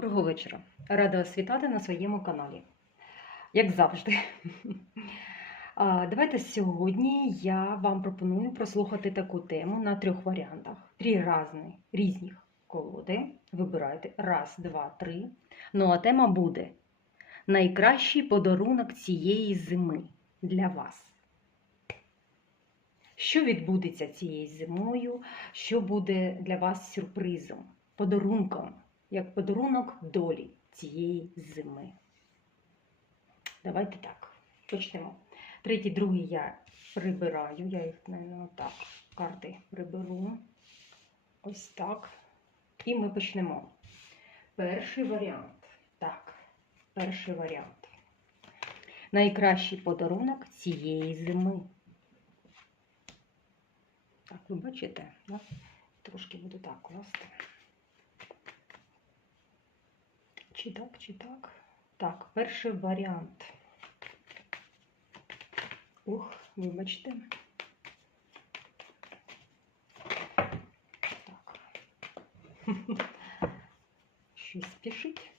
Доброго вечора. Рада вас вітати на своєму каналі. Як завжди. Давайте сьогодні я вам пропоную прослухати таку тему на трьох варіантах. Три різні, різних колоди. Вибирайте раз, два, три. Ну а тема буде найкращий подарунок цієї зими для вас. Що відбудеться цією зимою? Що буде для вас сюрпризом, подарунком? Як подарунок долі цієї зими. Давайте так, почнемо. Третій, другий я прибираю. Я їх, мабуть, так, карти приберу. Ось так. І ми почнемо. Перший варіант. Так, перший варіант. Найкращий подарунок цієї зими. Так, ви бачите? Да? Трошки буду так класти. Чи так, чи так? Так, перший варіант. Ух, вибачте. Так. Щось спішить.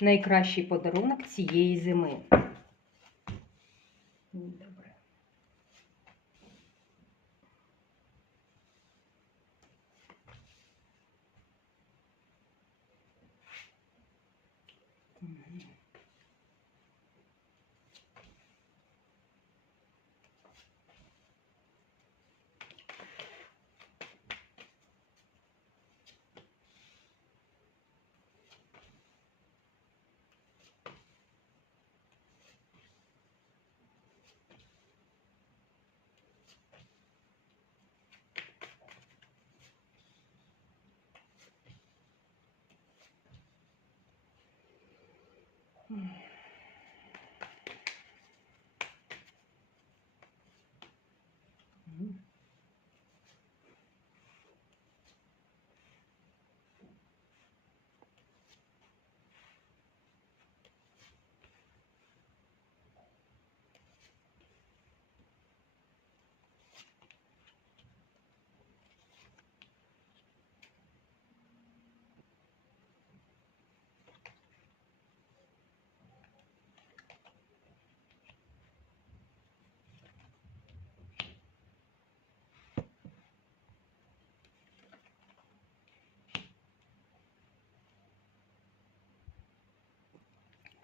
Найкращий подарунок цієї зими. Mm.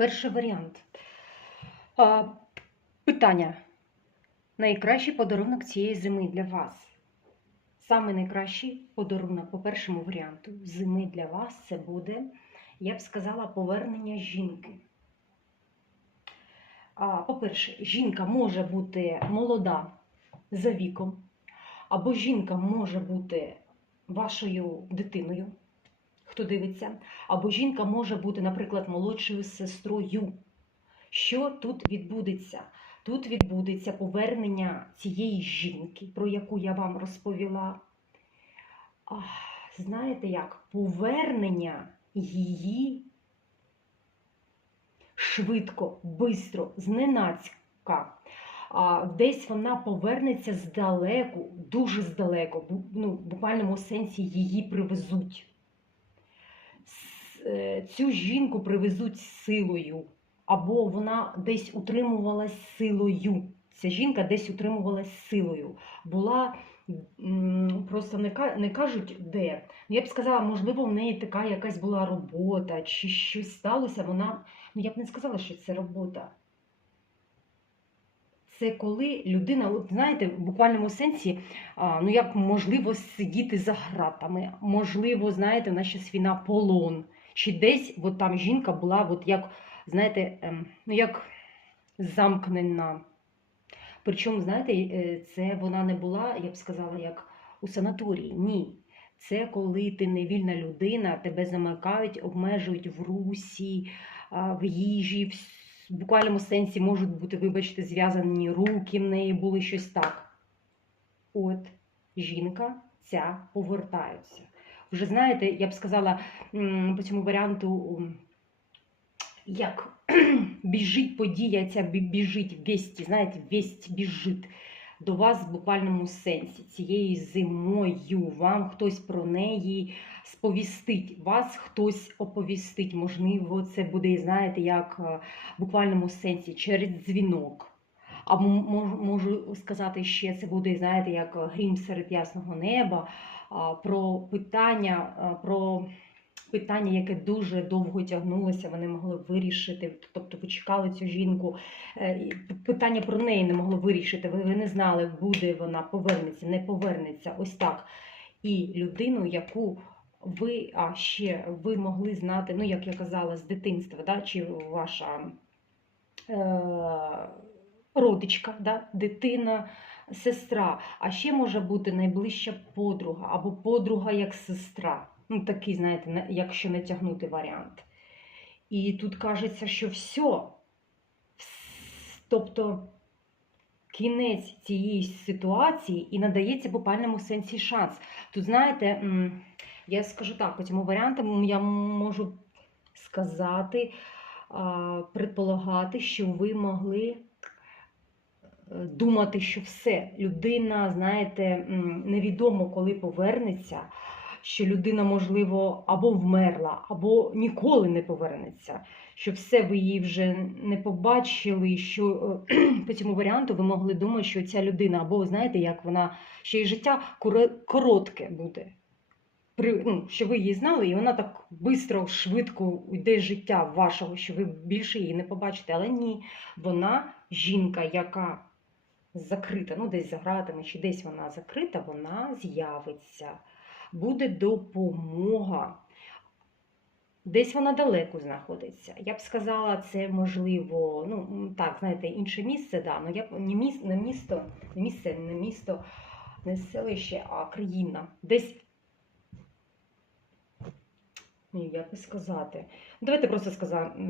Перший варіант. А, питання. Найкращий подарунок цієї зими для вас. Саме найкращий подарунок по першому варіанту зими для вас це буде, я б сказала, повернення жінки. По-перше, жінка може бути молода за віком, або жінка може бути вашою дитиною, хто дивиться, або жінка може бути, наприклад, молодшою сестрою. Що тут відбудеться? Тут відбудеться повернення цієї жінки, про яку я вам розповіла. Ах, Знаєте як? Повернення її швидко, бистро, зненацька. А, Десь вона повернеться здалеку, дуже здалеку, ну, в буквальному сенсі її привезуть. Е, Цю жінку привезуть силою, або вона десь утримувалась силою. Ця жінка десь утримувалась силою. Була просто не, кажуть де. Ну, Я б сказала, можливо, в неї така якась була робота, чи щось сталося. Вона, ну я б не сказала, що це робота. Це коли людина, от знаєте, в буквальному сенсі, ну як можливо сидіти за гратами, можливо, знаєте, у нас зараз війна полон. Чи десь от там жінка була, от як, знаєте, ем, ну як замкнена. Причому, знаєте, е, це вона не була, я б сказала, як у санаторії. Ні. Це коли ти невільна людина, тебе замикають, обмежують в русі, в їжі, в буквальному сенсі можуть бути, вибачте, зв'язані руки в неї були щось так. От жінка ця повертається. Вже знаєте, я б сказала по цьому варіанту, як біжить подія, ця біжить весть, знаєте, весть біжить. до вас в буквальному сенсі цією зимою. Вам хтось про неї сповістить, вас хтось оповістить. Можливо, це буде, знаєте, як е, в буквальному сенсі через дзвінок. А можу сказати ще, це буде, знаєте, як грім серед ясного неба, про питання, про питання, яке дуже довго тягнулося, вони могли вирішити. Тобто ви чекали цю жінку, е, питання про неї не могло вирішити. Ви, ви не знали, буде вона, повернеться, не повернеться. Ось так. І людину, яку ви, а ще ви могли знати, ну як я казала, з дитинства, да, чи ваша е, родичка, да, дитина, сестра. А ще може бути найближча подруга або подруга як сестра. Ну, такий, знаєте, якщо не тягнути варіант. І тут кажеться, що все. Тобто кінець цієї ситуації і надається в буквальному сенсі шанс. Тут, знаєте, я скажу так, по цьому варіанту я можу сказати, предполагати, що ви могли думати, що все, людина, знаєте, невідомо коли повернеться, що людина, можливо, або вмерла, або ніколи не повернеться. Що все ви її вже не побачили, що е, по цьому варіанту ви могли думати, що ця людина, або знаєте, як вона ще й життя коротке буде. Ну, що ви її знали, і вона так швидко, швидко йде життя вашого, що ви більше її не побачите. Але ні, вона жінка, яка закрита, ну десь за гратами, чи десь вона закрита, вона з'явиться. Буде допомога. Десь вона далеко знаходиться. Я б сказала, це можливо, ну так, знаєте, інше місце, да, але я б не місто, не місто, не місто, не селище, а країна. Десь, ну, як би сказати. Давайте просто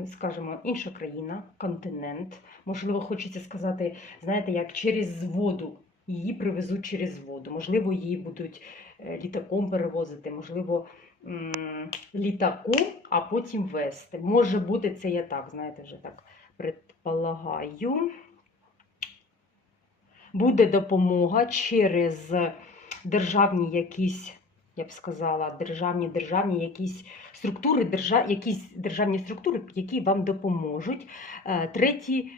скажемо інша країна, континент. Можливо, хочеться сказати, знаєте, як через воду. Її привезуть через воду. Можливо, її будуть е, літаком перевозити, можливо, літаком, а потім вести. Може бути, це я так, знаєте, вже так предполагаю. Буде допомога через державні якісь, я б сказала, державні державні якісь структури, держа, якісь державні структури, які вам допоможуть. Е, Треті,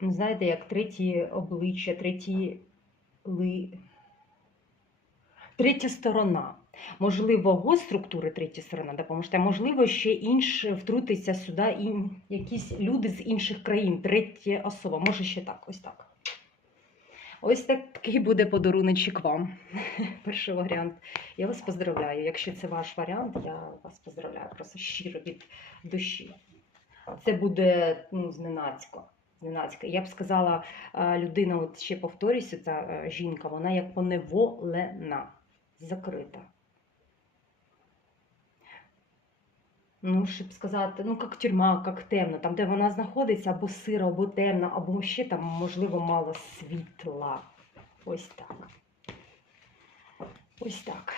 ну, знаєте, як треті обличчя, треті ли... третя сторона. Можливо, госструктури третя сторона допоможе, а можливо, ще інше втрутиться сюди і якісь люди з інших країн, третя особа. Може ще так, ось так. Ось такий буде подаруночок вам. Перший варіант. Я вас поздравляю. Якщо це ваш варіант, я вас поздравляю просто щиро від душі. Це буде ну, зненацько. зненацька. Я б сказала, е, людина, от ще повторюся, ця е, жінка, вона як поневолена, закрита. Ну, щоб сказати, ну, як тюрма, як темно, там, де вона знаходиться, або сиро, або темно, або ще там, можливо, мало світла. Ось так. Ось так.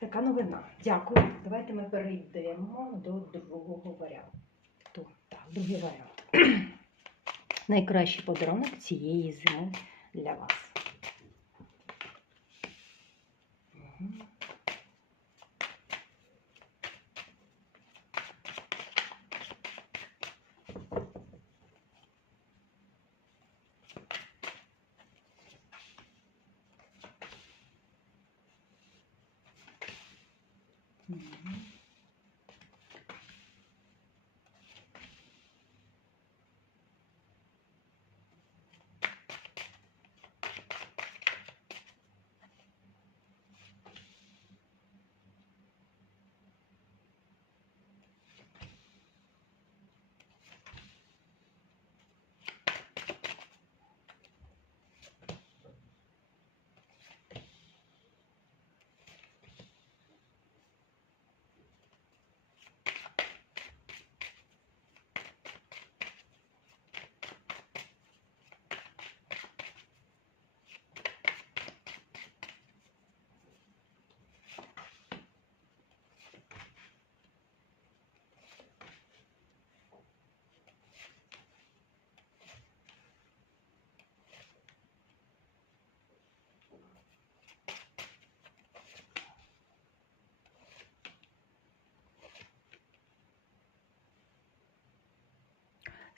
Така новина. Дякую. Давайте ми перейдемо до другого варіанту. Так, другий варіант. Найкращий подарунок цієї зими для вас. 嗯。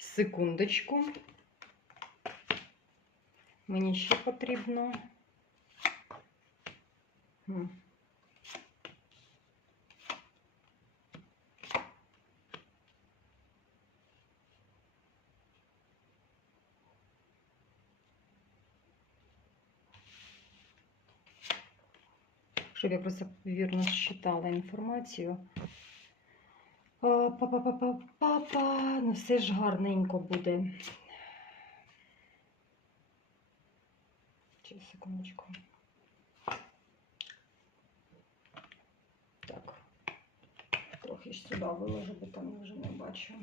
Секундочку. Мені ще потрібно. Щоб я просто вірно считала інформацію. Па-па-па-па-па-па. Ну, все ж гарненько буде. Ще секундочку. Так. Трохи ж сюди виложу, бо там вже не бачу.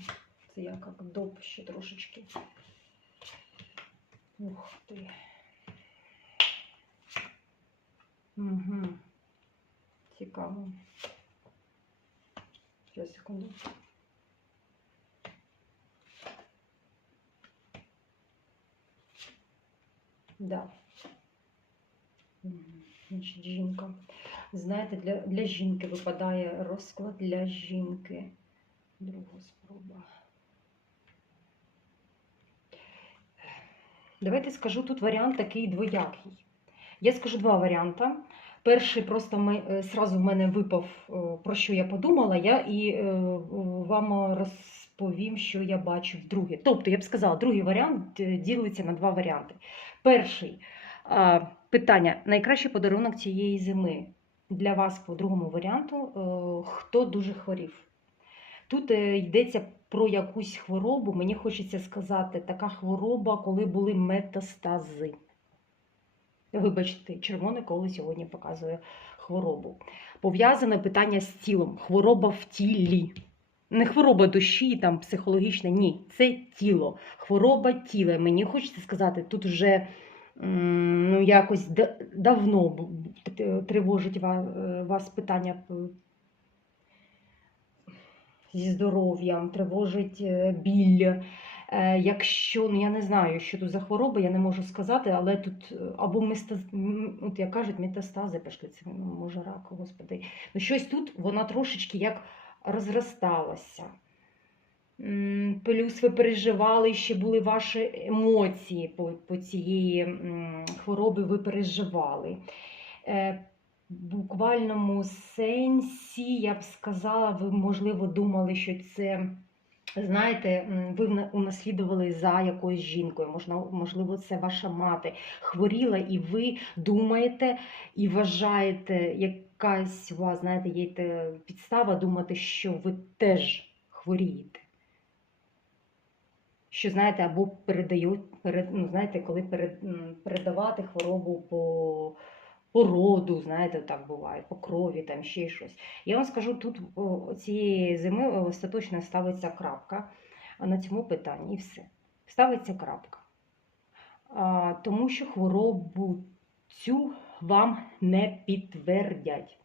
Це я як доп ще трошечки. Ух ти. Угу. Цікаво. Сейчас, секунду. Да. Значить, жінка. Знаєте, для, для жінки випадає розклад для жінки. Друга спроба. Давайте скажу тут варіант такий двоякий. Я скажу два варіанти. Перший просто ми, е, сразу в мене випав, е, про що я подумала, я і е, вам розповім, що я бачу в другий. Тобто, я б сказала, другий варіант ділиться на два варіанти. Перший питання: найкращий подарунок цієї зими для вас по другому варіанту, хто дуже хворів. Тут йдеться про якусь хворобу. Мені хочеться сказати, така хвороба, коли були метастази. Вибачте, червоне коло сьогодні показує хворобу. Пов'язане питання з тілом. Хвороба в тілі. Не хвороба душі, там психологічна, ні, це тіло. Хвороба тіла. Мені хочеться сказати, тут вже ну, якось да- давно тривожить ва- е, вас питання зі здоров'ям, тривожить е, біль. Е, Якщо ну я не знаю, що тут за хвороба, я не можу сказати, але тут е, або мистаз... от як кажуть, метастази пішли, це ну, може рак, господи. Ну щось тут вона трошечки як розросталася. Плюс ви переживали, ще були ваші емоції по, по цієї хвороби, ви переживали. Е, В буквальному сенсі, я б сказала, ви, можливо, думали, що це. Знаєте, ви унаслідували за якоюсь жінкою, можливо, це ваша мати хворіла, і ви думаєте і вважаєте, якась у вас, знаєте, є підстава думати, що ви теж хворієте. Що, знаєте, або передають, перед, ну, знаєте, коли перед, передавати хворобу по, по роду, знаєте, так буває, по крові, там ще щось. Я вам скажу, тут цієї зими остаточно ставиться крапка на цьому питанні, і все. Ставиться крапка. А, тому що хворобу цю вам не підтвердять.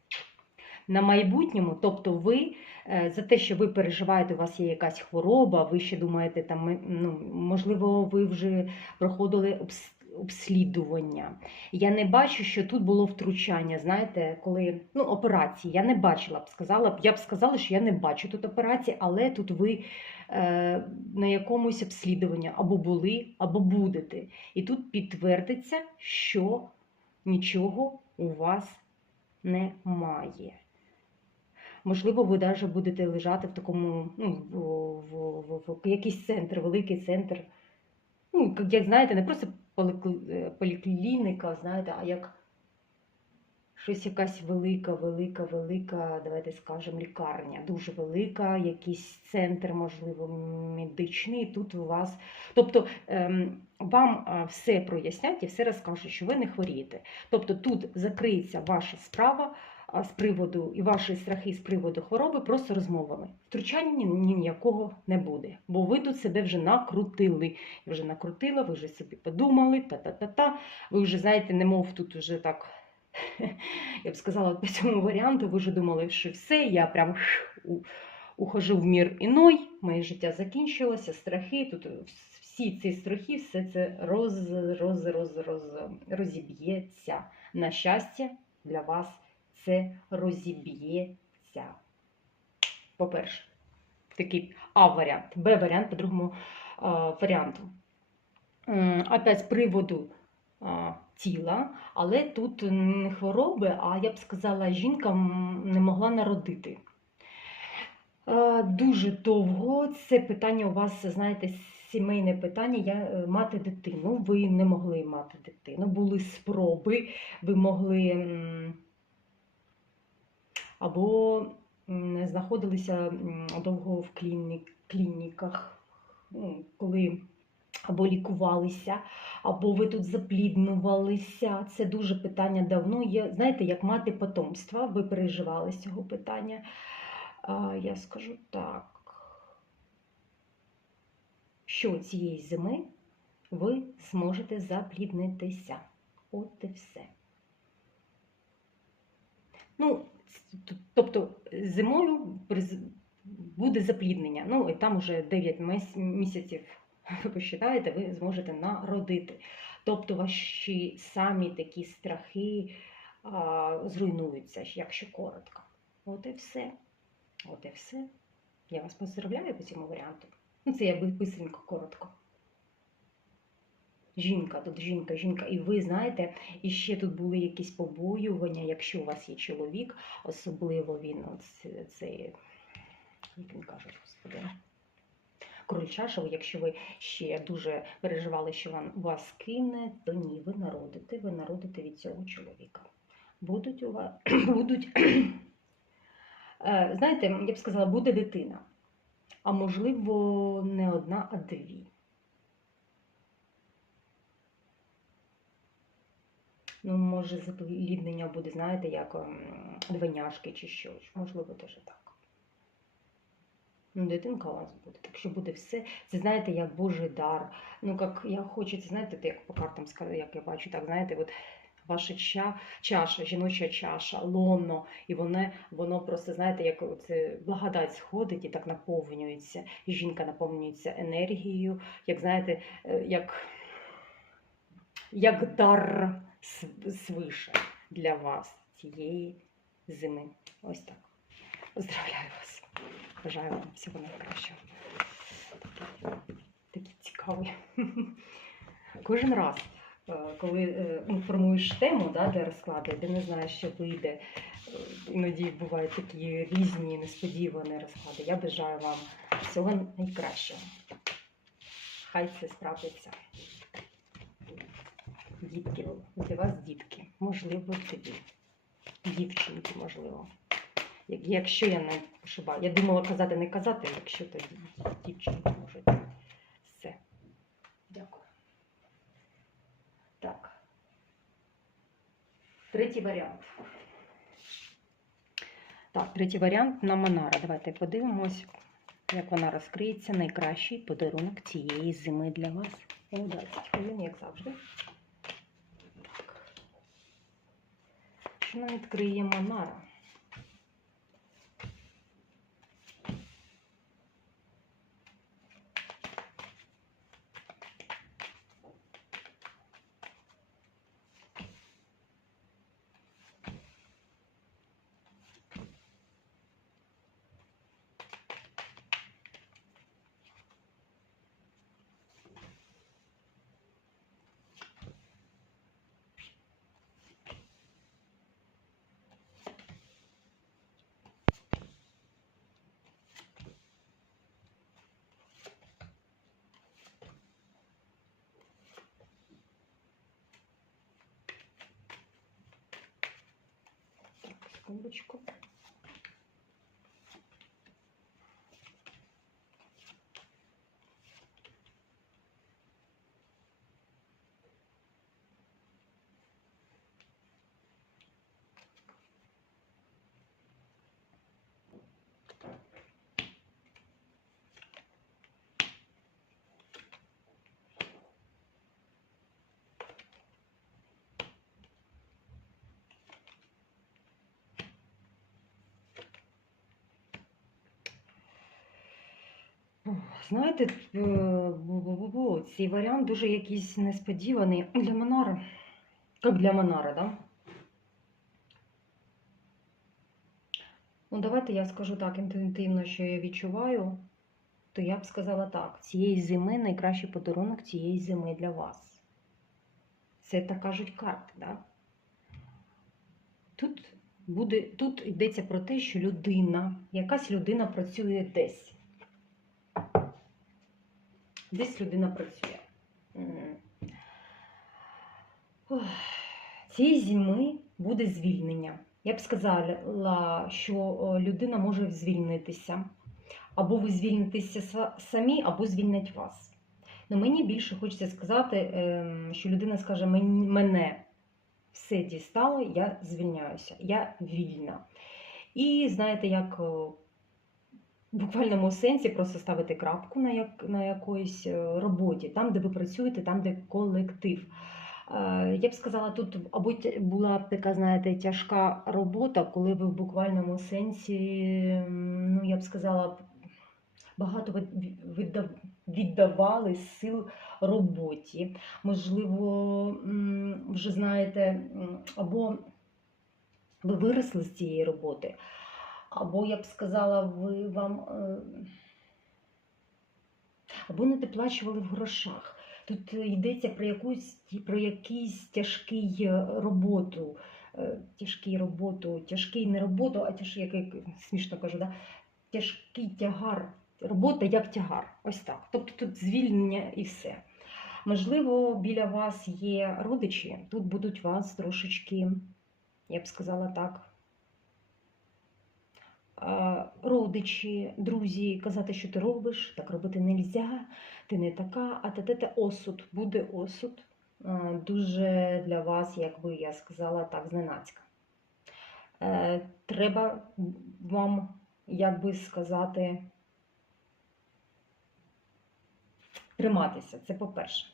На майбутньому, тобто ви е, за те, що ви переживаєте, у вас є якась хвороба, ви ще думаєте, там, ну, можливо, ви вже проходили обс- обслідування. Я не бачу, що тут було втручання, знаєте, коли ну, операції. Я не бачила б сказала б, я б сказала, що я не бачу тут операції, але тут ви е, на якомусь обслідуванні або були, або будете. І тут підтвердиться, що нічого у вас немає. Можливо, ви навіть будете лежати в такому, ну, в, в, в, в якийсь центр, великий центр. Ну, як знаєте, не просто поліклініка, знаєте, а як щось якась велика, велика, велика, давайте скажемо, лікарня, дуже велика, якийсь центр, можливо, медичний. Тут у вас. Тобто ем, вам все прояснять і все розкажуть, що ви не хворієте. Тобто тут закриється ваша справа з приводу і ваші страхи з приводу хвороби просто розмовами. Втручання ні, ні- ніякого не буде, бо ви тут себе вже накрутили. Ви вже накрутила, ви вже собі подумали, та-та-та-та. Ви вже знаєте, немов тут вже так. Я б сказала, по цьому варіанту ви вже думали, що все, я прям ухожу в мір іной, моє життя закінчилося, страхи, тут всі ці страхи, все це роз, роз, роз, роз, розіб'ється. На щастя, для вас це розіб'ється. По-перше. такий А-варіант, Б-варіант по другому а, варіанту. Опять з приводу тіла, але тут не хвороби, а я б сказала, жінка не могла народити. Дуже довго це питання у вас, знаєте, сімейне питання. Я е, мати дитину. Ви не могли мати дитину. Були спроби, ви могли або знаходилися довго в клініках, коли або лікувалися, або ви тут запліднувалися. Це дуже питання давно є. Знаєте, як мати потомства, ви переживали з цього питання. Я скажу так, що цієї зими ви зможете запліднитися. От і все. Ну, тобто зимою буде запліднення. Ну, і там вже 9 місяців, ви посчитаєте, ви зможете народити. Тобто ваші самі такі страхи а, зруйнуються, якщо коротко. От і все. От і все. Я вас поздравляю по цьому варіанту. Ну, це я би бистренько, коротко. Жінка, тут жінка, жінка. І ви знаєте, і ще тут були якісь побоювання, якщо у вас є чоловік, особливо він, цей, як він каже, господи, король чашев, якщо ви ще дуже переживали, що він вас кине, то ні, ви народите, ви народите від цього чоловіка. Будуть у вас, будуть, Е, знаєте, я б сказала, буде дитина, а можливо, не одна, а дві. Ну, може, запліднення буде, знаєте, як ем, чи щось. Можливо, теж так. Ну, дитинка у вас буде. Так що буде все. Це знаєте, як Божий дар. Ну, як я хочу, це знаєте, як по картам сказати, як я бачу, так знаєте, от ваша ча, чаша, жіноча чаша, лоно, і воно, воно просто, знаєте, як це благодать сходить і так наповнюється. І жінка наповнюється енергією, як знаєте, е, як, як дар св- свише для вас цієї зими. Ось так. Поздравляю вас. Бажаю вам всього найкращого. Такі цікаві. Кожен раз, е, коли е, ну, формуєш тему да, для розкладу, де не знаєш, що вийде, е, іноді бувають такі різні несподівані розклади. Я бажаю вам всього найкращого. Хай це справиться. Дітки, для вас дітки, можливо, тобі. Дівчинки, можливо. Якщо я не ошибаю. Я думала казати, не казати, якщо то дівчинки можуть. Все. Дякую. Так. Третій варіант. Так, третій варіант на Монара. Давайте подивимось, як вона розкриється. Найкращий подарунок цієї зими для вас. О, 20 хвилин, як завжди. Що відкриємо нара. Так, Знаєте, цей варіант дуже якийсь несподіваний для Монара. Як для Монара, да? Ну, давайте я скажу так інтуїтивно, що я відчуваю. то я б сказала так: цієї зими найкращий подарунок цієї зими для вас. Це так кажуть карти, да? Тут, буде, тут йдеться про те, що людина, якась людина працює десь. Десь людина працює. Цієї зими буде звільнення. Я б сказала, що людина може звільнитися. Або ви звільнитеся самі, або звільнять вас. Ну, мені більше хочеться сказати, ем, що людина скаже: мене все дістало, я звільняюся, я вільна. І знаєте, як в буквальному сенсі просто ставити крапку на, як, на якоїсь е, роботі, там, де ви працюєте, там, де колектив. Е, Я б сказала, тут або була така, знаєте, тяжка робота, коли ви в буквальному сенсі, ну я б сказала, багато віддавали сил роботі. Можливо, вже знаєте, або ви виросли з цієї роботи, або я б сказала, ви вам е, або не доплачували в грошах. Тут е, йдеться про якусь про якийсь тяжкий е, роботу. Тяжкий роботу, тяжкий не роботу, а тяжкий, як смішно кажу, да? тяжкий тягар. Робота як тягар. Ось так. Тобто тут звільнення і все. Можливо, біля вас є родичі, тут будуть вас трошечки, я б сказала так, родичі, друзі, казати, що ти робиш, так робити не можна, ти не така, а те, те, те осуд, буде осуд. Дуже для вас, як би я сказала, так, зненацька. Е, Треба вам, як би сказати, триматися. Це по-перше.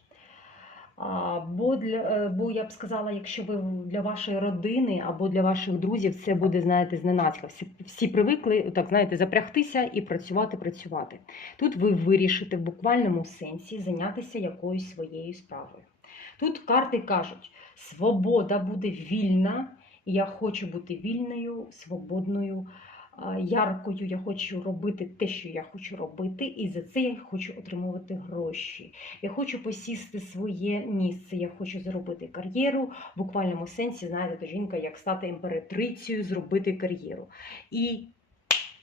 Бо, для, е, бо я б сказала, якщо ви для вашої родини або для ваших друзів це буде, знаєте, зненацька. Всі, всі привикли, так, знаєте, запрягтися і працювати, працювати. Тут ви вирішите в буквальному сенсі зайнятися якоюсь своєю справою. Тут карти кажуть, свобода буде вільна, і я хочу бути вільною, свободною, яркою. Я хочу робити те, що я хочу робити, і за це я хочу отримувати гроші. Я хочу посісти своє місце, я хочу зробити кар'єру. В буквальному сенсі, знаєте, то жінка, як стати імператрицею, зробити кар'єру. І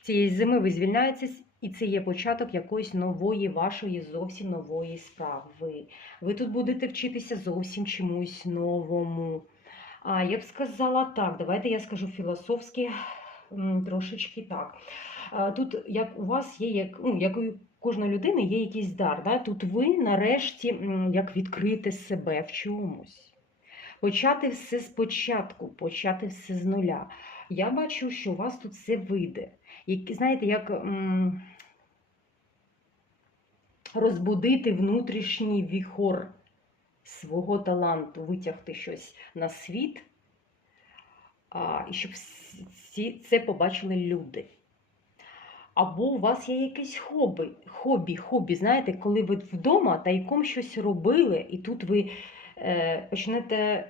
цієї зими ви звільняєтесь, і це є початок якоїсь нової, вашої зовсім нової справи. Ви тут будете вчитися зовсім чомусь новому. А я б сказала так, давайте я скажу філософськи трошечки так. Тут як у вас є, як, ну, як у кожної людини є якийсь дар. Да? Тут ви нарешті як відкрити себе в чомусь. Почати все спочатку, почати все з нуля. Я бачу, що у вас тут все вийде. Як, знаєте, як м, розбудити внутрішній віхор свого таланту, витягти щось на світ, і щоб всі це побачили люди. Або у вас є якесь хобі, хобі, хобі, знаєте, коли ви вдома тайком щось робили, і тут ви е, почнете,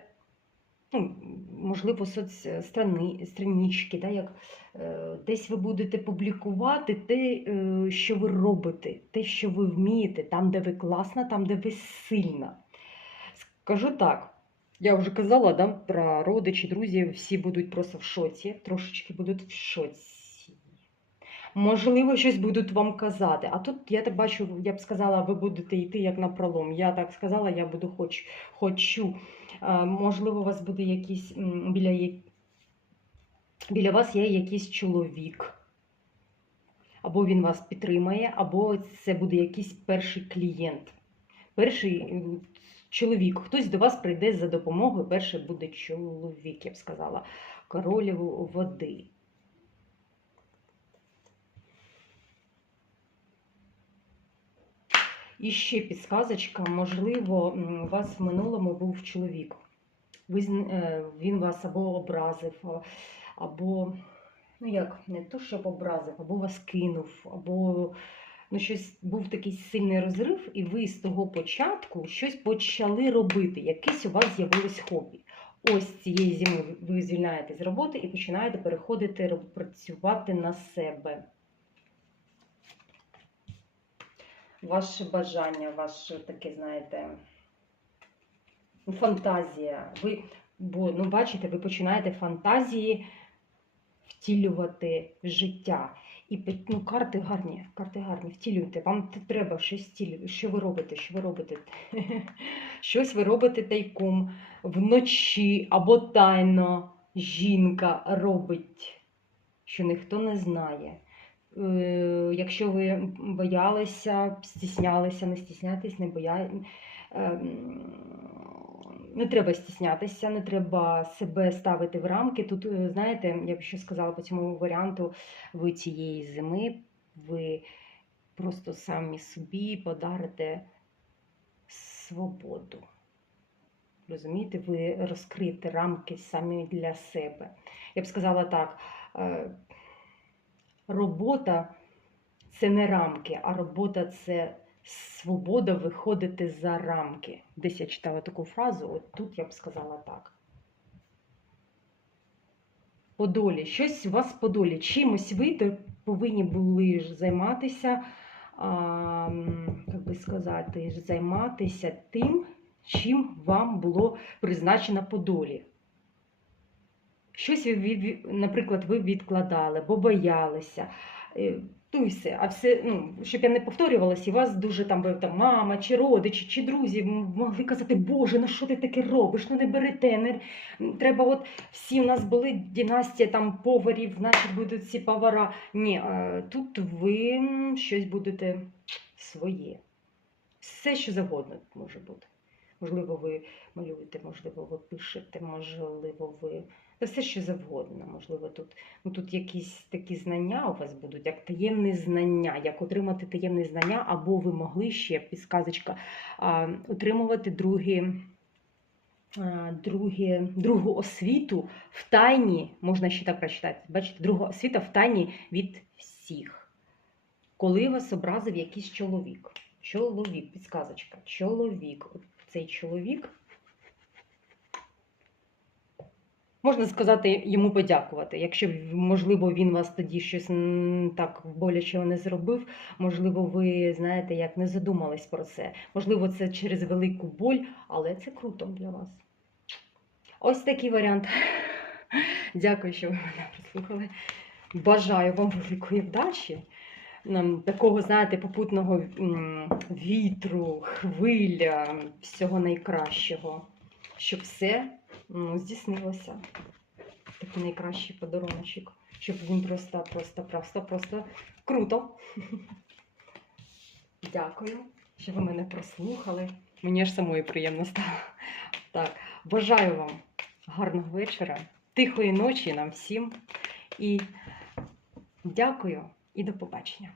ну, можливо, соцстрани, странички, да, як, е, десь ви будете публікувати те, е, що ви робите, те, що ви вмієте, там, де ви класна, там, де ви сильна. Скажу так. Я вже казала да, про родичі, друзі, всі будуть просто в шоці, трошечки будуть в шоці. Можливо, щось будуть вам казати. А тут я так бачу, я б сказала, ви будете йти як на пролом. Я так сказала, я буду хоч, хочу. Можливо, у вас буде якийсь біля, біля вас є якийсь чоловік. Або він вас підтримає, або це буде якийсь перший клієнт. Перший чоловік. Хтось до вас прийде за допомогою, перший буде чоловік, я б сказала, королеву води. І ще підсказочка, можливо, у вас в минулому був чоловік. Е, він вас або образив, або, ну як, не то, щоб образив, або вас кинув, або ну, щось був такий сильний розрив, і ви з того початку щось почали робити, якесь у вас з'явилось хобі. Ось цієї зими ви- звільняєтесь з роботи і починаєте переходити працювати на себе. ваше бажання, ваше таке, знаєте, фантазія. Ви, бо, ну, бачите, ви починаєте фантазії втілювати в життя. І ну, карти гарні, карти гарні, втілюйте. Вам треба щось втілювати. Що ви робите? Що ви робите? Щось ви робите тайком вночі або тайно жінка робить, що ніхто не знає. Е, Якщо ви боялися, стіснялися, не стісняйтесь, не боя... Не треба стіснятися, не треба себе ставити в рамки. Тут, е, знаєте, я б ще сказала по цьому варіанту, ви цієї зими, ви просто самі собі подарите свободу. Розумієте, ви розкрите рамки самі для себе. Я б сказала так, е, робота це не рамки, а робота це свобода виходити за рамки. Десь я читала таку фразу, от тут я б сказала так. По долі, щось у вас по долі. Чимось ви повинні були ж займатися, а, як би сказати, займатися тим, чим вам було призначено по долі. Щось наприклад, ви відкладали, бо боялися. Е, і все. А все, ну, щоб я не повторювалася, і вас дуже там, там мама, чи родичі, чи друзі могли казати, Боже, ну що ти таке робиш? Ну не берете, не... треба от всі у нас були династія там поварів, значить будуть ці повара. Ні, е, тут ви щось будете своє. Все, що завгодно може бути. Можливо, ви малюєте, можливо, ви пишете, можливо, ви. Все, що завгодно. Можливо, тут, ну, тут якісь такі знання у вас будуть, як таємні знання, як отримати таємні знання, або ви могли ще, підсказочка, отримувати другі, другі, другу освіту в тайні, можна ще так прочитати, бачите, друга освіта в тайні від всіх. Коли вас образив якийсь чоловік. Чоловік, підсказочка, чоловік. От цей чоловік. Можна сказати, йому подякувати. Якщо, можливо, він вас тоді щось так боляче не зробив, можливо, ви знаєте, як не задумались про це. Можливо, це через велику боль, але це круто для вас. Ось такий варіант. Дякую, що ви мене послухали. Бажаю вам великої вдачі. Нам такого, знаєте, попутного вітру, хвиля, всього найкращого, щоб все ну, здійснилося. Такий найкращий подаруночок, щоб він просто, просто, просто, просто круто. Дякую, що ви мене прослухали. Мені аж самої приємно стало. Так, бажаю вам гарного вечора, тихої ночі нам всім. І дякую і до побачення.